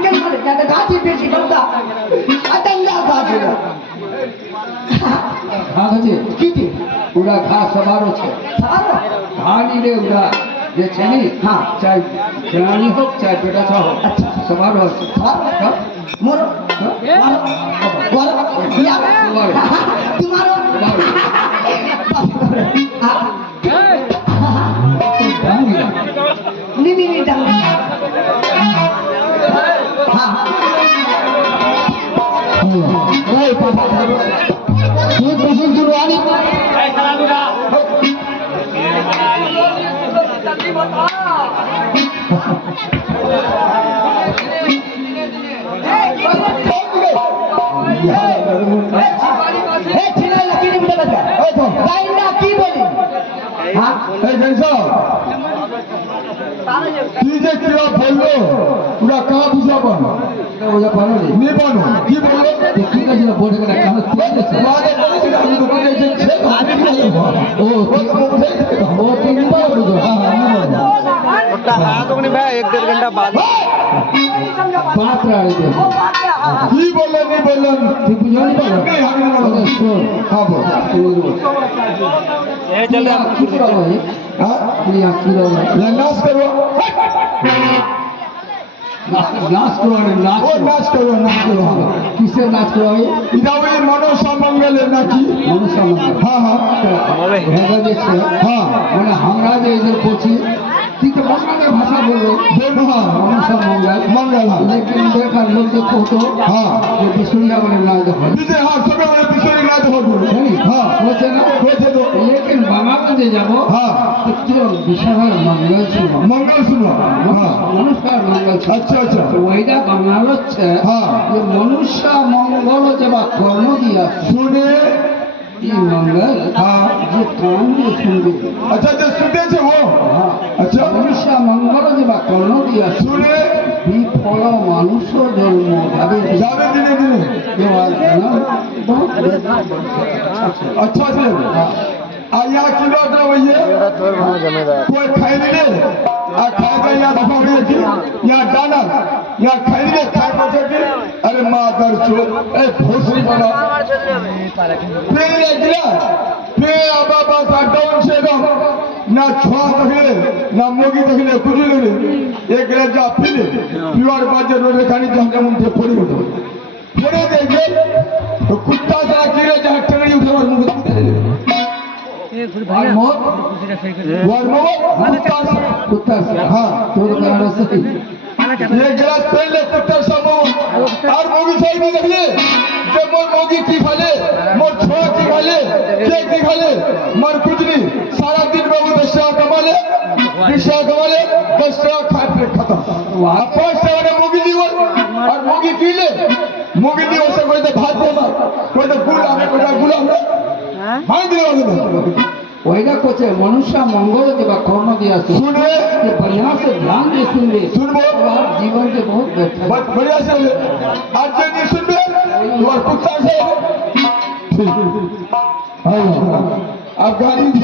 নারকেল মানে যাতে গাছে বেশি কথা আতঙ্গা গাছে ঘাস আছে কি পুরা ঘাস সবার আছে ধানি রে ওরা যে ছেনি হ্যাঁ চাই প্রাণী হোক চাই পেটা ছা হোক আচ্ছা সবার আছে মোর তোমারও নিনি নি ডাঙ্গা হ্যাঁ ওই বাবা তুই পছন্দ করবি এই সালাদুরা তুই যে কিরা বললো ওরা কা বুঝাবো ওরা পারো নিবানো কি বললো ঠিক আছে বোর্ডে করে কেন ও তিনবার বুঝো भाई 1-1.5 घंटा बाद बात रहा है কি বললেন নি বললেন তুই বুঝো নি পারো হ্যাঁ বল ये चल रहा কি করো হ্যাঁ তুই কি করো নাচ করো নাচ করো নাচ ও নাচ করো নাচ করো কিসের নাচ করো এটা ওই মনসা মঙ্গলের নাকি মনসা মঙ্গল হ্যাঁ হ্যাঁ ভেঙে দিচ্ছে হ্যাঁ মানে আমরা যে এদের করছি ঠিক বাংলাদেশ ভাষা বললো বলবো হ্যাঁ মনসা মঙ্গল মঙ্গল হ্যাঁ लेकिन बेकार लोग देखो तो হ্যাঁ ये बिसुरिया वाले नाच देखो দিদি হ্যাঁ সবে মানে বিষয় নাচ হবে জানি হ্যাঁ হচ্ছে না হয়েছে তো लेकिन বাংলাদেশে যাব হ্যাঁ তো কি বিশাল মঙ্গল ছিল মঙ্গল শুনো হ্যাঁ নমস্কার মঙ্গল ছিল আচ্ছা আচ্ছা তো ওইটা বাংলা হচ্ছে হ্যাঁ যে মনুষ্য মঙ্গল যে বা কর্ম দিয়া শুনে এই মঙ্গল হ্যাঁ যে কান দিয়ে শুনবে আচ্ছা যে শুনেছে ও হ্যাঁ আচ্ছা মনুষ্য মঙ্গল যে বা কর্ম দিয়া শুনে বিফল মানুষ জন্ম যাবে যাবে দিনে দিনে দেওয়ার জন্য বহুত अच्छा से आया किलो तो भैया कोई खाई ले आ खाए का या दफा भैया की या दाना या खाई ले खाए बचे की अरे मादर चोद ए भोसड़ी बना पे ये गिरा पे बाबा का डाउन से दम ना छुआ तकले ना मोगी तकले कुछ ले एक गिरा जा पीले प्योर बाजे रोने खानी जहाँ मुंडे फोड़ी उठो फोड़े देंगे तो कुत्ता सा गिरे जहाँ टंगड़ी उठे और मुंह और मौत कुत्ता से हाँ तो कारण से ये गिलास पहले कुत्ता समो और मोगी सही नहीं देखले जब मोर मोगी की खाले मोर छोआ की खाले केक की खाले मर कुछ नहीं सारा दिन में वो 10 टका कमा ले 20 टका कमा ले 10 टका खा पे खत्म वहाँ 5 टका ने मोगी दी और मोगी पी ले मोगी दी से कोई तो भात दे मार कोई तो गुला में कोई तो गुला में मार दिया वाले ওইটা করছে মনুষ্য মঙ্গল দেবা কর্ম দিয়া सुने যে बढ़िया से ध्यान दे सुनবে सुनबो और जीवन के बहुत बेहतर बहुत बढ़िया से आज जो नहीं सुनबे तुम्हारे कुत्ता से आप गाड़ी दे